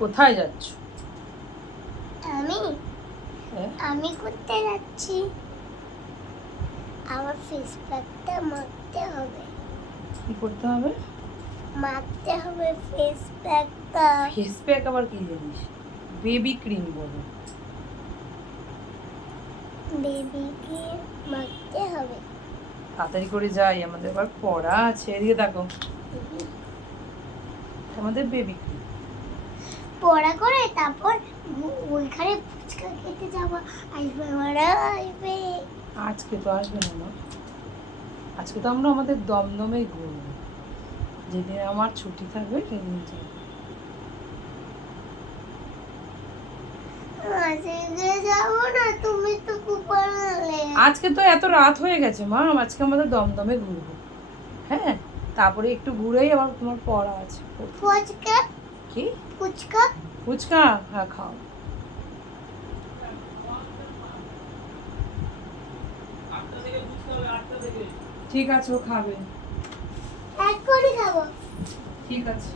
কোথায় যাচ্ছ? আমি হ্যাঁ? আমি করতে যাচ্ছি, আমার ফেস প্যাকটা মাখতে হবে। কি করতে হবে? মাখতে হবে ফেস প্যাকটা। ফেস প্যাক আবার কি জিনিস? বেবি ক্রিম বলো। বেবিকে মাখতে হবে। তাড়াতাড়ি করে যাই, আমাদের আবার পড়া আছে। এদিকে দেখো, আমাদের বেবি ক্রিম। পড়া করে তারপর ওইখানে ফুচকা খেতে যাবো। আসবে ওরা আসবে। আজকে তো আসবে না মা, আজকে তো আমরা আমাদের দমদমেই ঘুরবো। যেদিন আমার ছুটি থাকবে সেদিন যাবো। আজকে যাবো না, তুমি তো কুপালে। আজকে তো এত রাত হয়ে গেছে মা, আজকে আমাদের দমদমে ঘুরবো। হ্যাঁ, তারপরে একটু ঘুরেই আবার তোমার পড়া আছে। ফুচকা কি? ফুচকা ফুচকা? হ্যাঁ, খাও। ঠিক আছে, ও খাবে। এক করে খাবো। ঠিক আছে,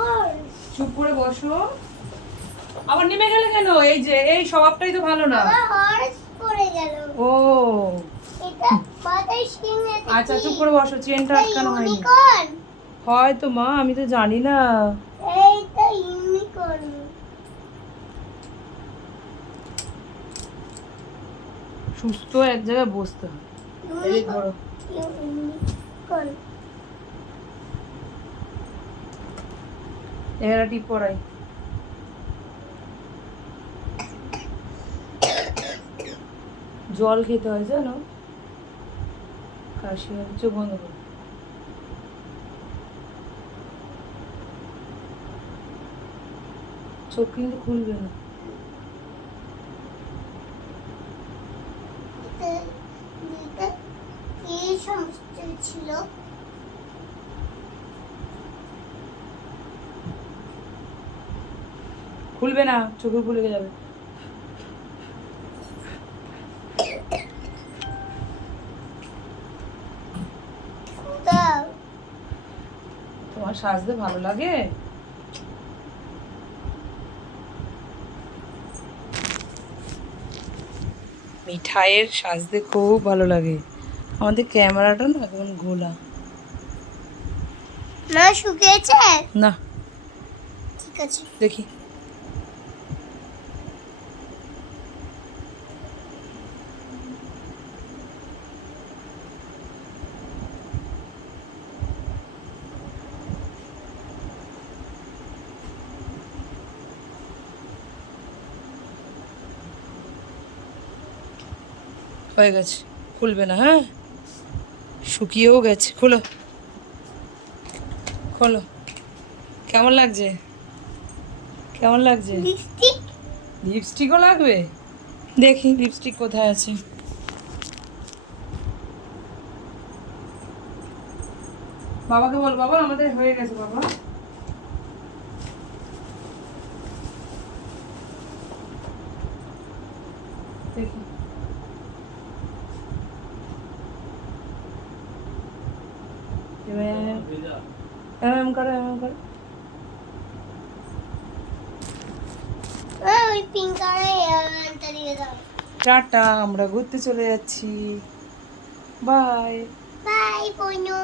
আর চুপ করে বসো। আবার নেমে গেলে কেন? এই যে এই স্বভাবটাই তো ভালো না। আমার হর্স পড়ে গেল। ও এটা মাথায় স্টিং আছে। আচ্ছা, চুপ করে বসো, চেনটা আটকানো হয়নি। ইউনিকর্ন। হয়তো মা, আমি তো জানি না। এইটা ইউনিকর্ন। সুস্থ এক জায়গায় বসতে হয়। এই ধরো, ইউনিকর্ন। এরা টিপ পড়াই। জল খেতে হয় জানো, কাশি হয়। চোখ বন্ধ করো। চোখ কিন্তু খুলবে না। এটা কি সমস্যা ছিল? খুলবে না, চোখের উপর লেগে যাবে। দাও। তোমার সাজতে ভালো লাগে? মিঠাইয়ের সাজতে খুব ভালো লাগে। আমাদের ক্যামেরাটা না কেমন ঘোলা। না শুকিয়েছে? না, ঠিক আছে। দেখি। হয়ে গেছে, খুলবে না। হ্যাঁ, শুকিয়েও গেছে। খোলো, খোলো। কেমন লাগছে? কেমন লাগছে? লিপস্টিক। লিপস্টিকও লাগবে? দেখি লিপস্টিক কোথায় আছে। বাবাকে বল, বাবা আমাদের হয়ে গেছে বাবা। দেখি। এমএম করো, এমএম করো। ওই পিঙ্ক কালার দিয়ে দাও। টাটা, আমরা ঘুরতে চলে যাচ্ছি। বাই। বাই বনু।